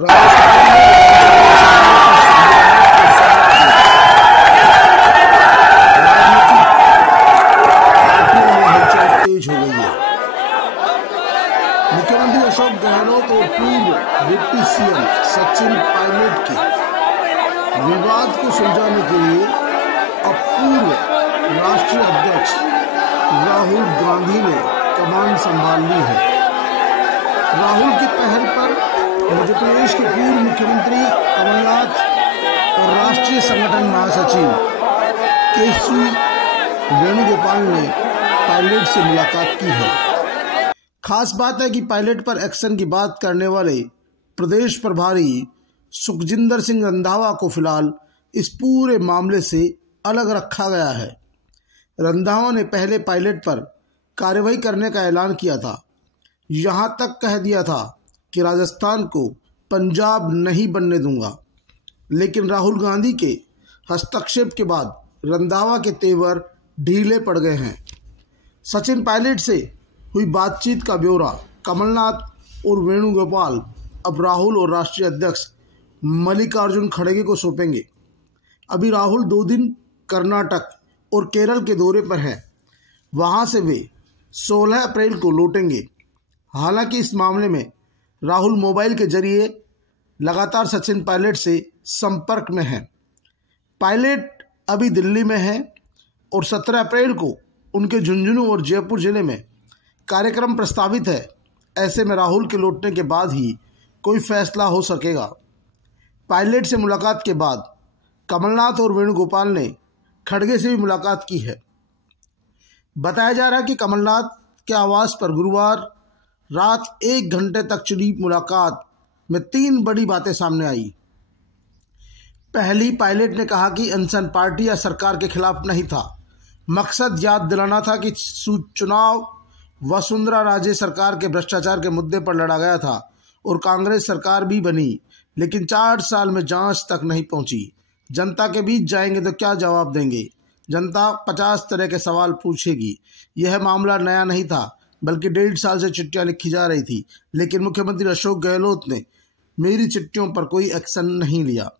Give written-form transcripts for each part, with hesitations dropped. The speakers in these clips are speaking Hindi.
राजस्थान में तेज हो गई है। मुख्यमंत्री अशोक गहलोत और पूर्व डिप्टी सीएम सचिन पायलट के विवाद को सुलझाने के लिए अब पूर्व राष्ट्रीय अध्यक्ष राहुल गांधी ने कमान संभाल ली है। राहुल की पहल पर मध्य प्रदेश के पूर्व मुख्यमंत्री कमलनाथ और राष्ट्रीय संगठन महासचिव केशव वेणुगोपाल ने पायलट से मुलाकात की है। खास बात है कि पायलट पर एक्शन की बात करने वाले प्रदेश प्रभारी सुखजिंदर सिंह रंधावा को फिलहाल इस पूरे मामले से अलग रखा गया है। रंधावा ने पहले पायलट पर कार्रवाई करने का ऐलान किया था। यहां तक कह दिया था कि राजस्थान को पंजाब नहीं बनने दूंगा, लेकिन राहुल गांधी के हस्तक्षेप के बाद रंधावा के तेवर ढीले पड़ गए हैं। सचिन पायलट से हुई बातचीत का ब्यौरा कमलनाथ और वेणुगोपाल अब राहुल और राष्ट्रीय अध्यक्ष मल्लिकार्जुन खड़गे को सौंपेंगे। अभी राहुल 2 दिन कर्नाटक और केरल के दौरे पर हैं। वहां से वे 16 अप्रैल को लौटेंगे। हालांकि इस मामले में राहुल मोबाइल के जरिए लगातार सचिन पायलट से संपर्क में हैं। पायलट अभी दिल्ली में हैं और 17 अप्रैल को उनके झुंझुनू और जयपुर जिले में कार्यक्रम प्रस्तावित है। ऐसे में राहुल के लौटने के बाद ही कोई फैसला हो सकेगा। पायलट से मुलाकात के बाद कमलनाथ और वेणुगोपाल ने खड़गे से भी मुलाकात की है। बताया जा रहा है कि कमलनाथ के आवास पर गुरुवार रात 1 घंटे तक चली मुलाकात में 3 बड़ी बातें सामने आई। पहली, पायलट ने कहा कि अनशन पार्टी या सरकार के खिलाफ नहीं था। मकसद याद दिलाना था कि चुनाव वसुंधरा राजे सरकार के भ्रष्टाचार के मुद्दे पर लड़ा गया था और कांग्रेस सरकार भी बनी, लेकिन 4 साल में जांच तक नहीं पहुंची। जनता के बीच जाएंगे तो क्या जवाब देंगे? जनता 50 तरह के सवाल पूछेगी। यह मामला नया नहीं था, बल्कि 1.5 साल से चिट्ठियां लिखी जा रही थी, लेकिन मुख्यमंत्री अशोक गहलोत ने मेरी चिट्ठियों पर कोई एक्शन नहीं लिया।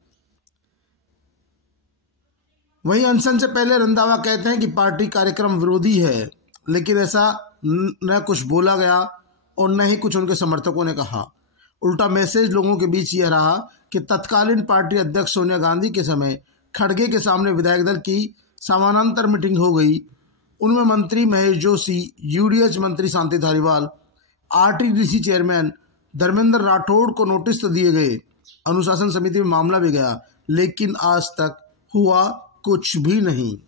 वहीं अनशन से पहले रंधावा कहते हैं कि पार्टी कार्यक्रम विरोधी है, लेकिन ऐसा न कुछ बोला गया और न ही कुछ उनके समर्थकों ने कहा। उल्टा मैसेज लोगों के बीच यह रहा कि तत्कालीन पार्टी अध्यक्ष सोनिया गांधी के समय खड़गे के सामने विधायक दल की समानांतर मीटिंग हो गई। उनमें मंत्री महेश जोशी, यूडीएच मंत्री शांति धारीवाल, आरटीडीसी चेयरमैन धर्मेंद्र राठौड़ को नोटिस तो दिए गए, अनुशासन समिति में मामला भी गया, लेकिन आज तक हुआ कुछ भी नहीं।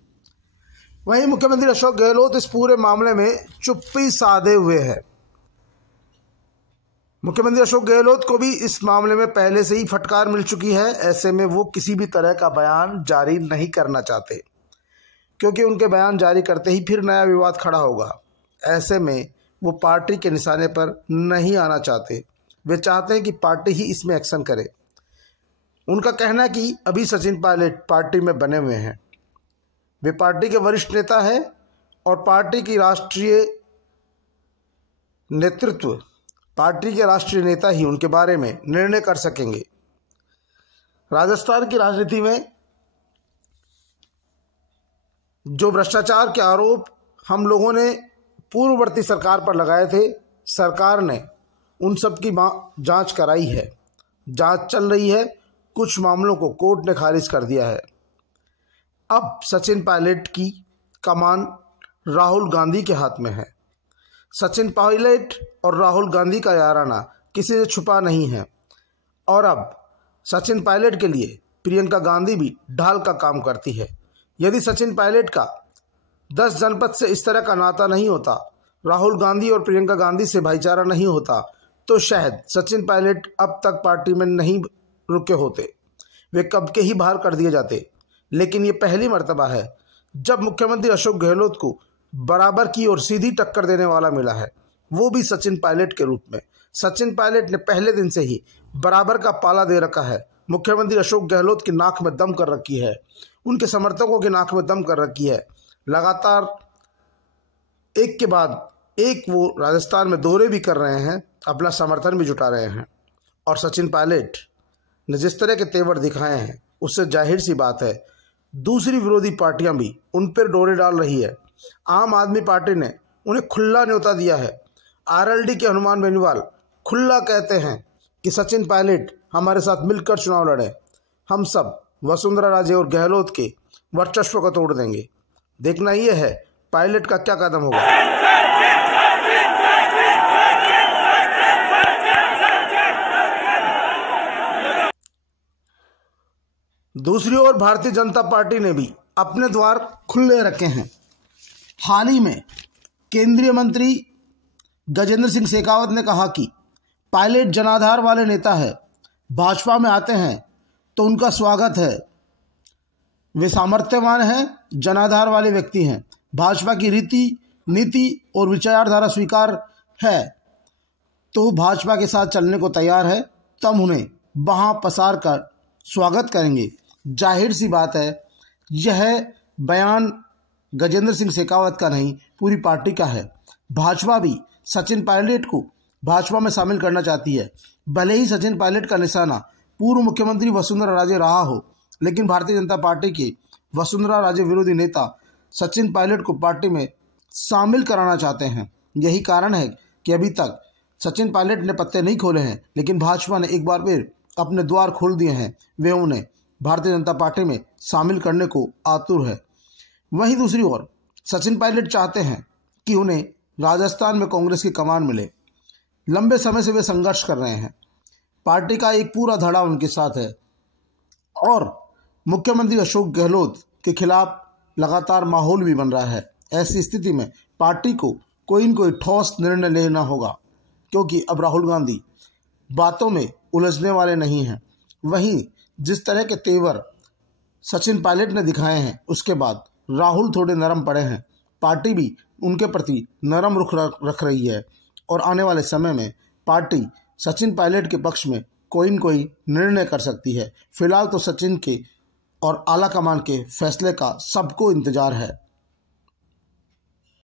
वहीं मुख्यमंत्री अशोक गहलोत इस पूरे मामले में चुप्पी साधे हुए हैं। मुख्यमंत्री अशोक गहलोत को भी इस मामले में पहले से ही फटकार मिल चुकी है। ऐसे में वो किसी भी तरह का बयान जारी नहीं करना चाहते, क्योंकि उनके बयान जारी करते ही फिर नया विवाद खड़ा होगा। ऐसे में वो पार्टी के निशाने पर नहीं आना चाहते। वे चाहते हैं कि पार्टी ही इसमें एक्शन करे। उनका कहना है कि अभी सचिन पायलट पार्टी में बने हुए हैं। वे पार्टी के वरिष्ठ नेता हैं और पार्टी के राष्ट्रीय नेता ही उनके बारे में निर्णय कर सकेंगे। राजस्थान की राजनीति में जो भ्रष्टाचार के आरोप हम लोगों ने पूर्ववर्ती सरकार पर लगाए थे, सरकार ने उन सब की जांच कराई है। जांच चल रही है। कुछ मामलों को कोर्ट ने खारिज कर दिया है। अब सचिन पायलट की कमान राहुल गांधी के हाथ में है। सचिन पायलट और राहुल गांधी का याराना किसी से छुपा नहीं है और अब सचिन पायलट के लिए प्रियंका गांधी भी ढाल का काम करती है। यदि सचिन पायलट का 10 जनपद से इस तरह का नाता नहीं होता, राहुल गांधी और प्रियंका गांधी से भाईचारा नहीं होता, तो शायद सचिन पायलट अब तक पार्टी में नहीं रुके होते। वे कब के ही बाहर कर दिए जाते। लेकिन ये पहली मर्तबा है जब मुख्यमंत्री अशोक गहलोत को बराबर की और सीधी टक्कर देने वाला मिला है, वो भी सचिन पायलट के रूप में। सचिन पायलट ने पहले दिन से ही बराबर का पाला दे रखा है। मुख्यमंत्री अशोक गहलोत की नाक में दम कर रखी है, उनके समर्थकों की नाक में दम कर रखी है। लगातार एक के बाद एक वो राजस्थान में दौरे भी कर रहे हैं, अपना समर्थन भी जुटा रहे हैं। और सचिन पायलट ने जिस तरह के तेवर दिखाए हैं, उससे जाहिर सी बात है दूसरी विरोधी पार्टियां भी उन पर डोरे डाल रही है। आम आदमी पार्टी ने उन्हें खुला न्योता दिया है। आरएलडी के हनुमान बेनीवाल खुला कहते हैं कि सचिन पायलट हमारे साथ मिलकर चुनाव लड़े, हम सब वसुंधरा राजे और गहलोत के वर्चस्व को तोड़ देंगे। देखना यह है पायलट का क्या कदम होगा। दूसरी ओर भारतीय जनता पार्टी ने भी अपने द्वार खुले रखे हैं। हाल ही में केंद्रीय मंत्री गजेंद्र सिंह शेखावत ने कहा कि पायलट जनाधार वाले नेता है, भाजपा में आते हैं तो उनका स्वागत है। वे सामर्थ्यवान हैं, जनाधार वाले व्यक्ति हैं, भाजपा की रीति नीति और विचारधारा स्वीकार है तो भाजपा के साथ चलने को तैयार है, तब उन्हें वहां पसार कर स्वागत करेंगे। जाहिर सी बात है यह बयान गजेंद्र सिंह शेखावत का नहीं, पूरी पार्टी का है। भाजपा भी सचिन पायलट को भाजपा में शामिल करना चाहती है। भले ही सचिन पायलट का निशाना पूर्व मुख्यमंत्री वसुंधरा राजे रहा हो, लेकिन भारतीय जनता पार्टी के वसुंधरा राजे विरोधी नेता सचिन पायलट को पार्टी में शामिल कराना चाहते हैं। यही कारण है कि अभी तक सचिन पायलट ने पत्ते नहीं खोले हैं, लेकिन भाजपा ने एक बार फिर अपने द्वार खोल दिए हैं। वे उन्हें भारतीय जनता पार्टी में शामिल करने को आतुर है। वहीं दूसरी ओर सचिन पायलट चाहते हैं कि उन्हें राजस्थान में कांग्रेस की कमान मिले। लंबे समय से वे संघर्ष कर रहे हैं, पार्टी का एक पूरा धड़ा उनके साथ है और मुख्यमंत्री अशोक गहलोत के खिलाफ लगातार माहौल भी बन रहा है। ऐसी स्थिति में पार्टी को कोई न कोई ठोस निर्णय लेना होगा, क्योंकि अब राहुल गांधी बातों में उलझने वाले नहीं हैं। वहीं जिस तरह के तेवर सचिन पायलट ने दिखाए हैं, उसके बाद राहुल थोड़े नरम पड़े हैं। पार्टी भी उनके प्रति नरम रुख रख रही है और आने वाले समय में पार्टी सचिन पायलट के पक्ष में कोई न कोई निर्णय कर सकती है। फिलहाल तो सचिन के और आला कमान के फैसले का सबको इंतजार है।